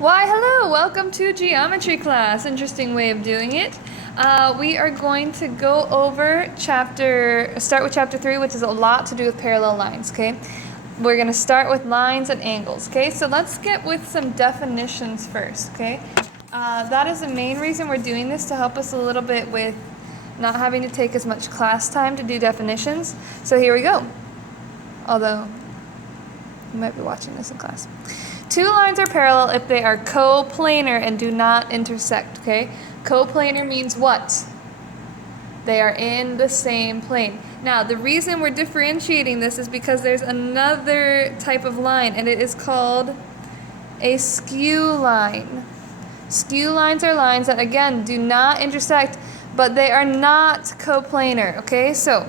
Why, hello! Welcome to geometry class. Interesting way of doing it. We are going to go over start with chapter 3, which is a lot to do with parallel lines, okay? We're going to start with lines and angles, okay? So let's get with some definitions first, okay? That is the main reason we're doing this, to help us a little bit with not having to take as much class time to do definitions. So here we go. Although, you might be watching this in class. Two lines are parallel if they are coplanar and do not intersect, okay? Coplanar means what? They are in the same plane. Now, the reason we're differentiating this is because there's another type of line, and it is called a skew line. Skew lines are lines that, again, do not intersect, but they are not coplanar, okay? So,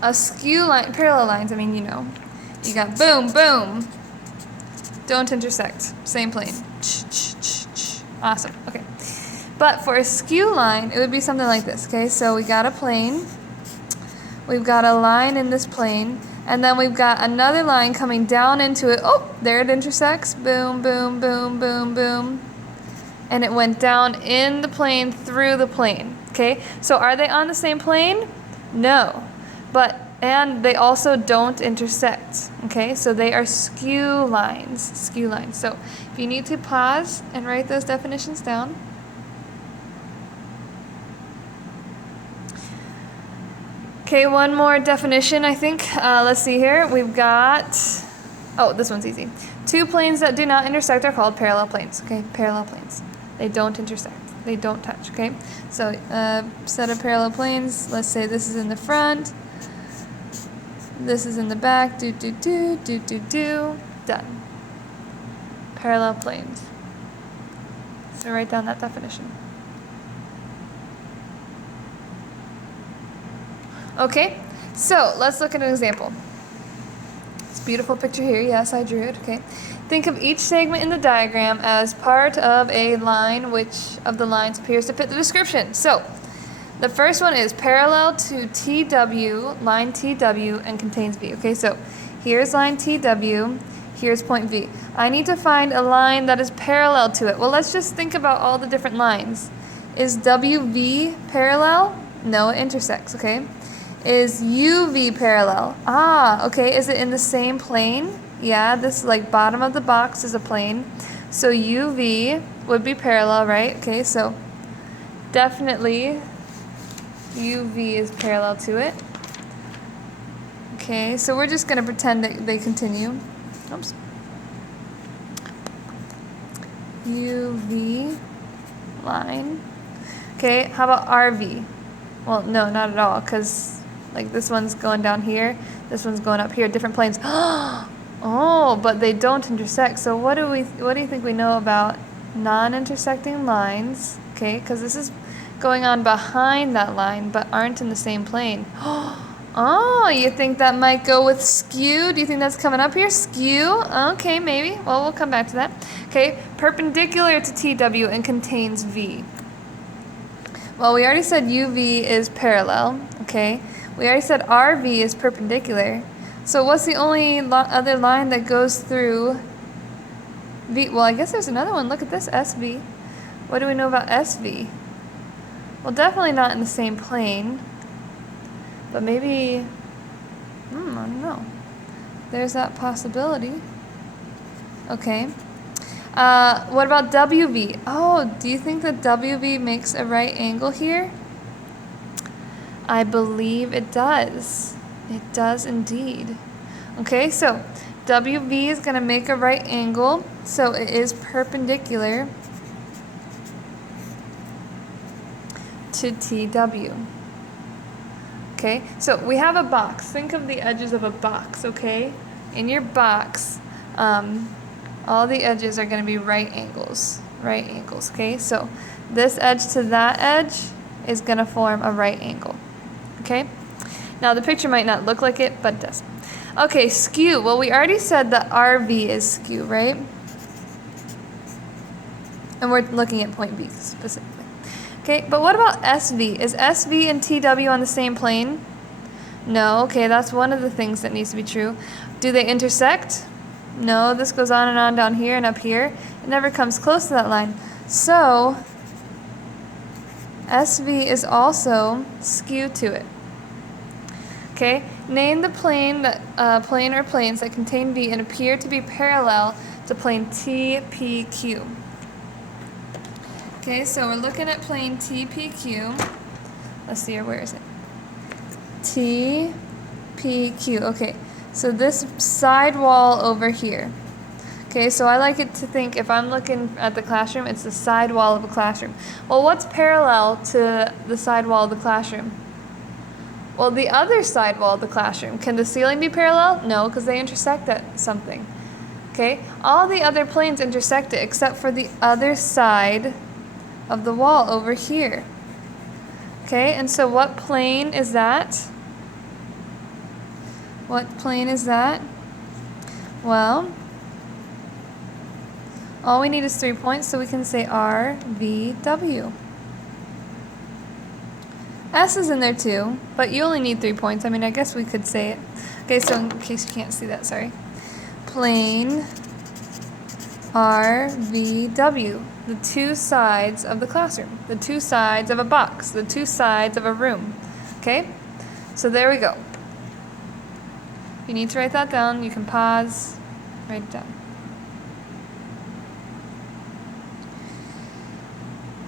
a skew line, parallel lines, I mean, you know, you got boom, boom. Don't intersect. Same plane. Awesome. Okay. But for a skew line, it would be something like this. Okay, so we got a plane. We've got a line in this plane. And then we've got another line coming down into it. Oh, there it intersects. Boom, boom, boom, boom, boom. And it went down in the plane through the plane. Okay, so are they on the same plane? No. And they also don't intersect, okay? So they are skew lines, So if you need to pause and write those definitions down. Okay, one more definition, I think. Let's see here. We've got, this one's easy. Two planes that do not intersect are called parallel planes, okay? Parallel planes. They don't intersect. They don't touch, okay? So set of parallel planes, let's say this is in the front. This is in the back, done. Parallel planes. So write down that definition. Okay, so let's look at an example. It's a beautiful picture here. Yes, I drew it, okay. Think of each segment in the diagram as part of a line which of the lines appears to fit the description. So, the first one is parallel to TW, line TW, and contains V. Okay, so here's line TW, here's point V. I need to find a line that is parallel to it. Well, let's just think about all the different lines. Is WV parallel? No, it intersects, okay? Is UV parallel? Okay, is it in the same plane? Yeah, this like bottom of the box is a plane. So UV would be parallel, right? Okay, so definitely UV is parallel to it. Okay, so we're just going to pretend that they continue. Oops. UV line. Okay, how about RV? Well, no, not at all, because like this one's going down here, this one's going up here, different planes. Oh, but they don't intersect. So what do you think we know about non-intersecting lines? Okay, because this is going on behind that line, but aren't in the same plane. Oh, you think that might go with skew? Do you think that's coming up here? Skew? Okay, maybe. Well, we'll come back to that. Okay, perpendicular to TW and contains V. Well, we already said UV is parallel, okay? We already said RV is perpendicular. So what's the only other line that goes through V? Well, I guess there's another one. Look at this, SV. What do we know about SV? Well, definitely not in the same plane, but maybe, I don't know. There's that possibility. Okay. What about WV? Oh, do you think that WV makes a right angle here? I believe it does. It does indeed. Okay, so WV is going to make a right angle, so it is perpendicular to TW. Okay, so we have a box. Think of the edges of a box, okay? In your box, all the edges are going to be right angles, okay? So this edge to that edge is going to form a right angle, okay? Now the picture might not look like it, but it does. Okay, skew. Well, we already said that RV is skew, right? And we're looking at point B specifically. Okay, but what about SV? Is SV and TW on the same plane? No, okay, that's one of the things that needs to be true. Do they intersect? No, this goes on and on down here and up here. It never comes close to that line. So SV is also skewed to it. Okay, name the plane that plane or planes that contain V and appear to be parallel to plane TPQ. Okay, so we're looking at plane TPQ. Let's see here, where is it? TPQ. Okay, so this side wall over here. Okay, so I like it to think if I'm looking at the classroom, it's the side wall of a classroom. Well, what's parallel to the side wall of the classroom? Well, the other side wall of the classroom. Can the ceiling be parallel? No, because they intersect at something. Okay, all the other planes intersect it except for the other side of the wall over here. Okay, and so what plane is that? What plane is that? Well, all we need is 3 points, so we can say R, V, W. S is in there too, but you only need 3 points. I mean, I guess we could say it. Okay, so in case you can't see that, sorry. Plane R, V, W. The two sides of the classroom. The two sides of a box. The two sides of a room. Okay? So there we go. If you need to write that down, you can pause, write it down.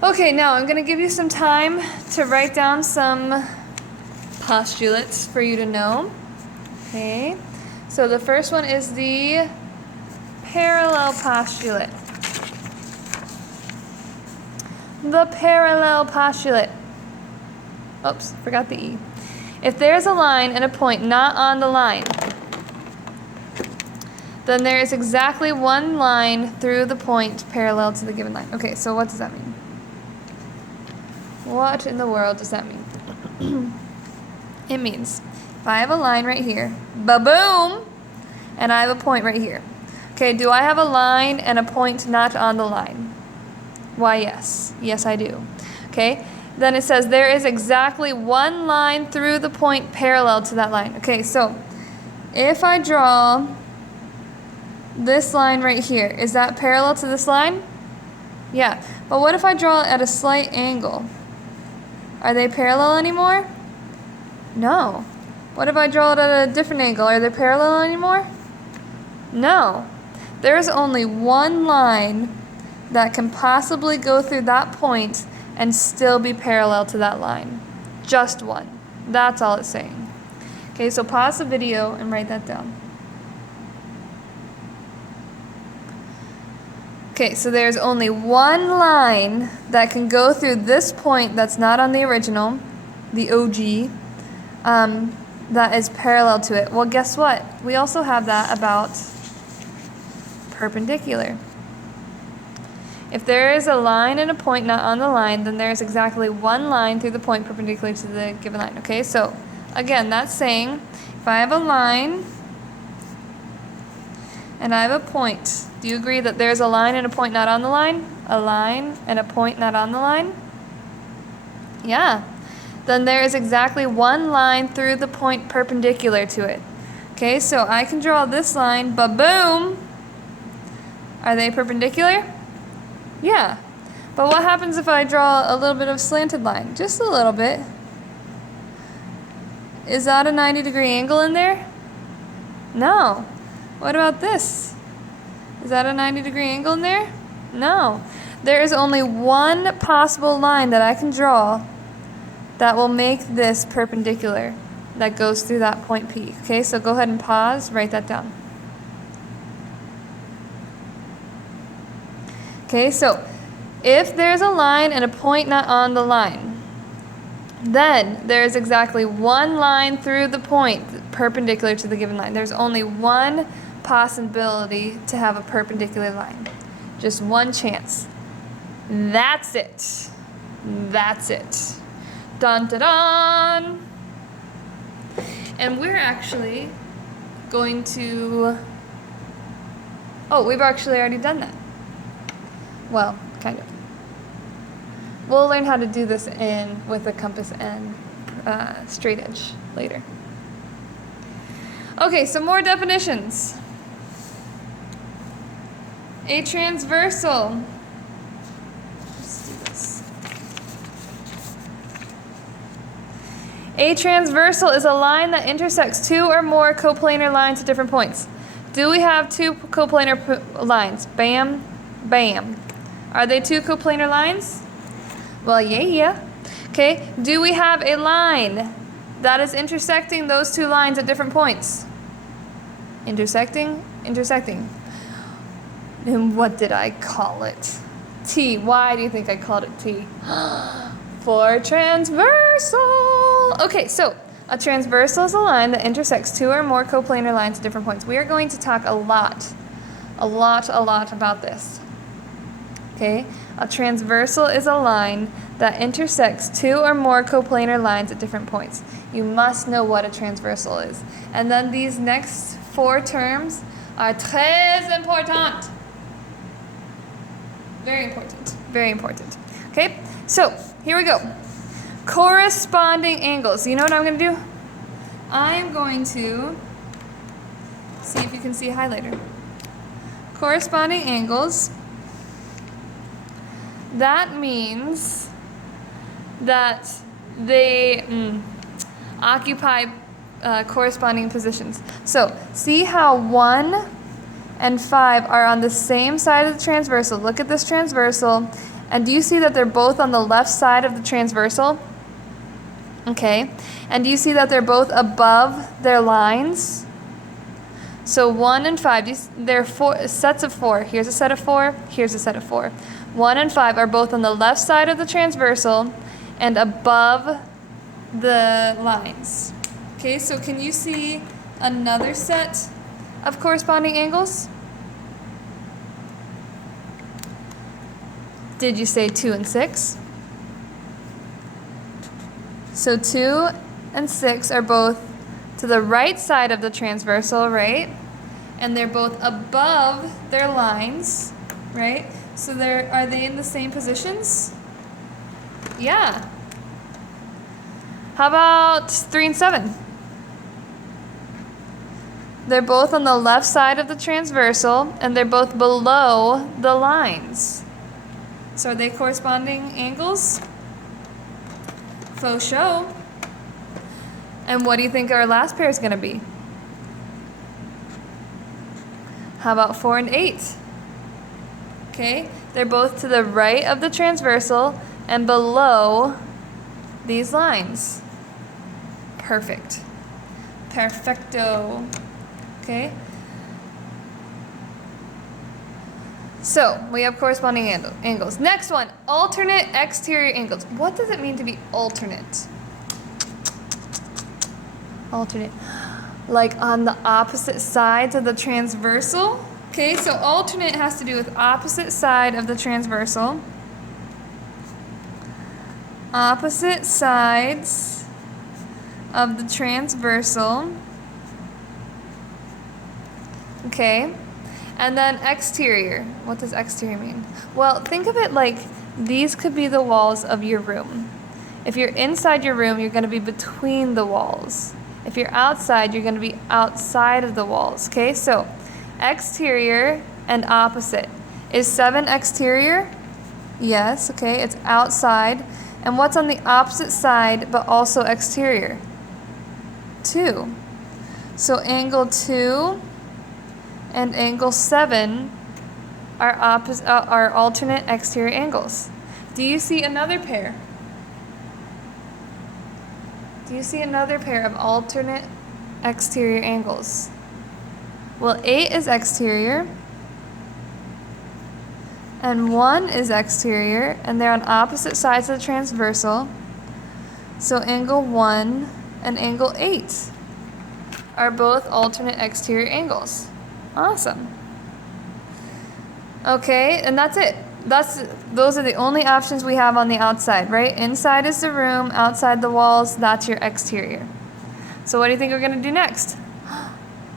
Okay, now I'm going to give you some time to write down some postulates for you to know. Okay, so the first one is the parallel postulate. The parallel postulate. Oops, forgot the E. If there's a line and a point not on the line, then there is exactly one line through the point parallel to the given line. Okay, so what does that mean? What in the world does that mean? It means if I have a line right here, ba-boom, and I have a point right here. Okay, do I have a line and a point not on the line? Why, yes. Yes, I do. Okay, then it says there is exactly one line through the point parallel to that line. Okay, so if I draw this line right here, is that parallel to this line? Yeah, but what if I draw it at a slight angle? Are they parallel anymore? No. What if I draw it at a different angle? Are they parallel anymore? No. There's only one line that can possibly go through that point and still be parallel to that line. Just one. That's all it's saying. Okay, so pause the video and write that down. Okay, so there's only one line that can go through this point that's not on the original, the OG, that is parallel to it. Well, guess what? We also have that about perpendicular. If there is a line and a point not on the line, then there's exactly one line through the point perpendicular to the given line. Okay, so again, that's saying if I have a line and I have a point, do you agree that there's a line and a point not on the line? A line and a point not on the line? Yeah. Then there is exactly one line through the point perpendicular to it. Okay, so I can draw this line, ba-boom. Are they perpendicular? Yeah. But what happens if I draw a little bit of slanted line? Just a little bit. Is that a 90-degree angle in there? No. What about this? Is that a 90-degree angle in there? No. There is only one possible line that I can draw that will make this perpendicular, that goes through that point P. Okay, so go ahead and pause, write that down. Okay, so if there's a line and a point not on the line, then there's exactly one line through the point perpendicular to the given line. There's only one possibility to have a perpendicular line. Just one chance. That's it. That's it. Dun dun dun! And we're actually going to... Oh, we've actually already done that. Well, kind of. We'll learn how to do this with a compass and straight edge later. Okay, some more definitions. A transversal. Let's do this. A transversal is a line that intersects two or more coplanar lines at different points. Do we have two coplanar lines? Bam, bam. Are they two coplanar lines? Well, yeah. Okay, do we have a line that is intersecting those two lines at different points? Intersecting. And what did I call it? T. Why do you think I called it T? For transversal. Okay, so a transversal is a line that intersects two or more coplanar lines at different points. We are going to talk a lot about this. Okay, a transversal is a line that intersects two or more coplanar lines at different points. You must know what a transversal is. And then these next four terms are très important. Very important. Very important. Okay, so here we go. Corresponding angles. You know what I'm going to do? I'm going to see if you can see a highlighter. Corresponding angles. That means that they occupy corresponding positions. So see how 1 and 5 are on the same side of the transversal. Look at this transversal. And do you see that they're both on the left side of the transversal? Okay. And do you see that they're both above their lines? So 1 and 5, they're sets of 4. Here's a set of 4. Here's a set of 4. 1 and 5 are both on the left side of the transversal and above the lines. Okay, so can you see another set of corresponding angles? Did you say 2 and 6? So 2 and 6 are both to the right side of the transversal, right? And they're both above their lines, right? So are they in the same positions? Yeah. How about 3 and 7? They're both on the left side of the transversal, and they're both below the lines. So are they corresponding angles? Faux show. And what do you think our last pair is going to be? How about 4 and 8? Okay, they're both to the right of the transversal and below these lines. Perfect. Perfecto. Okay. So, we have corresponding angles. Next one, alternate exterior angles. What does it mean to be alternate? Alternate. Like on the opposite sides of the transversal. Okay, so alternate has to do with opposite side of the transversal. Opposite sides of the transversal. Okay, and then exterior. What does exterior mean? Well, think of it like these could be the walls of your room. If you're inside your room, you're going to be between the walls. If you're outside, you're going to be outside of the walls. Okay, so exterior and opposite. Is 7 exterior? Yes, okay, it's outside. And what's on the opposite side but also exterior? 2. So angle 2 and angle 7 are alternate exterior angles. Do you see another pair? Do you see another pair of alternate exterior angles? Well, 8 is exterior, and 1 is exterior, and they're on opposite sides of the transversal. So angle 1 and angle 8 are both alternate exterior angles. Awesome. Okay, and that's it. Those are the only options we have on the outside, right? Inside is the room, outside the walls, that's your exterior. So what do you think we're going to do next?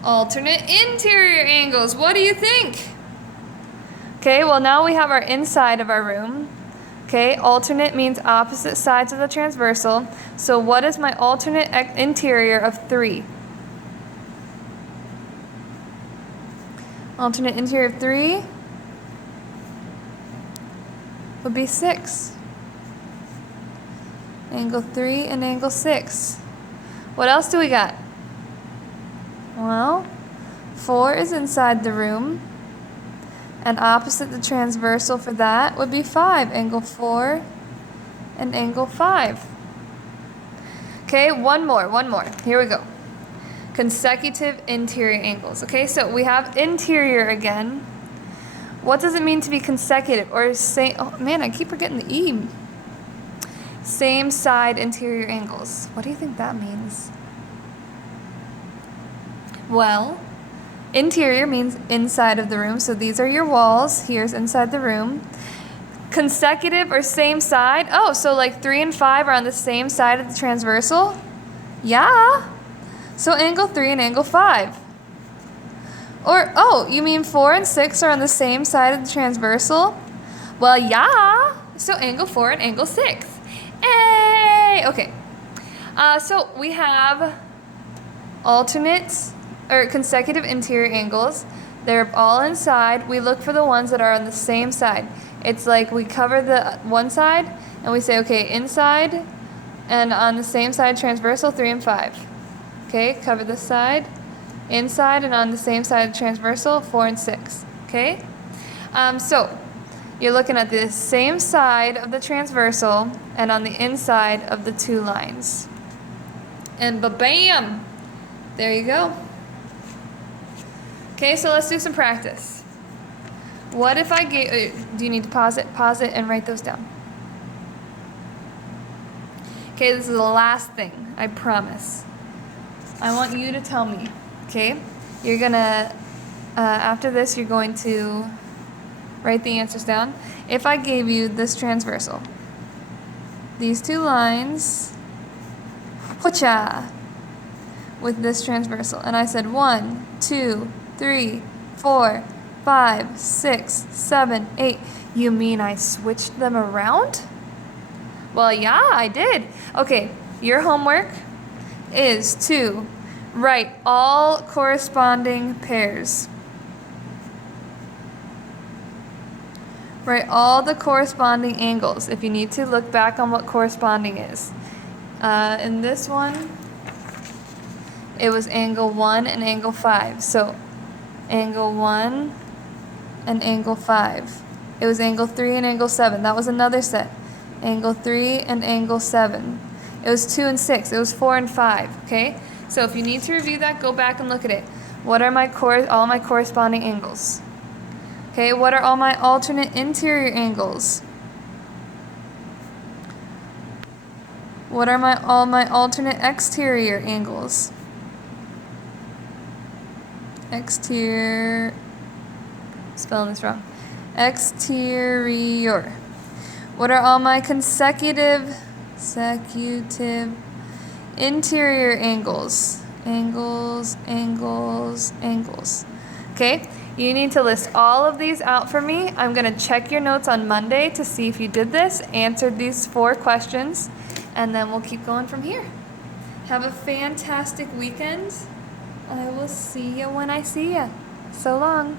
Alternate interior angles. What do you think? Okay, well now we have our inside of our room. Okay, alternate means opposite sides of the transversal. So what is my alternate interior of 3? Alternate interior of 3? would be 6. Angle 3 and angle 6. What else do we got? Well, 4 is inside the room. And opposite the transversal for that would be 5. Angle 4 and angle 5. Okay, one more. Here we go. Consecutive interior angles. Okay, so we have interior again. What does it mean to be consecutive? Or same? Oh man, I keep forgetting the E. Same side interior angles. What do you think that means? Well, interior means inside of the room. So these are your walls. Here's inside the room. Consecutive or same side. Oh, so like 3 and 5 are on the same side of the transversal? Yeah. So angle 3 and angle 5. Or, oh, you mean 4 and 6 are on the same side of the transversal? Well, yeah. So angle 4 and angle 6. Hey! Okay. So we have alternate or consecutive interior angles. They're all inside. We look for the ones that are on the same side. It's like we cover the one side and we say, okay, inside and on the same side transversal 3 and 5. Okay, cover this side, inside and on the same side transversal 4 and 6. Okay, so you're looking at the same side of the transversal and on the inside of the 2 lines. And ba-bam! There you go. Okay, so let's do some practice. What if I gave, do you need to pause it? Pause it and write those down. Okay, this is the last thing, I promise. I want you to tell me, okay? You're gonna, after this, you're going to write the answers down. If I gave you this transversal, these 2 lines, with this transversal, and I said 1, 2, 3, 4, 5, 6, 7, 8. You mean I switched them around? Well, yeah, I did. Okay, your homework is to write all corresponding pairs. Write all the corresponding angles. If you need to, look back on what corresponding is. In this one, it was angle 1 and angle 5. So angle 1 and angle 5. It was angle 3 and angle 7. That was another set. Angle 3 and angle 7. It was 2 and 6. It was 4 and 5. Okay? So if you need to review that, go back and look at it. What are all my corresponding angles? Okay, what are all my alternate interior angles? What are all my alternate exterior angles? Spelling this wrong. Exterior. What are all my consecutive interior angles? Angles. Okay, you need to list all of these out for me. I'm going to check your notes on Monday to see if you did this, answered these 4 questions, and then we'll keep going from here. Have a fantastic weekend. I will see you when I see you. So long.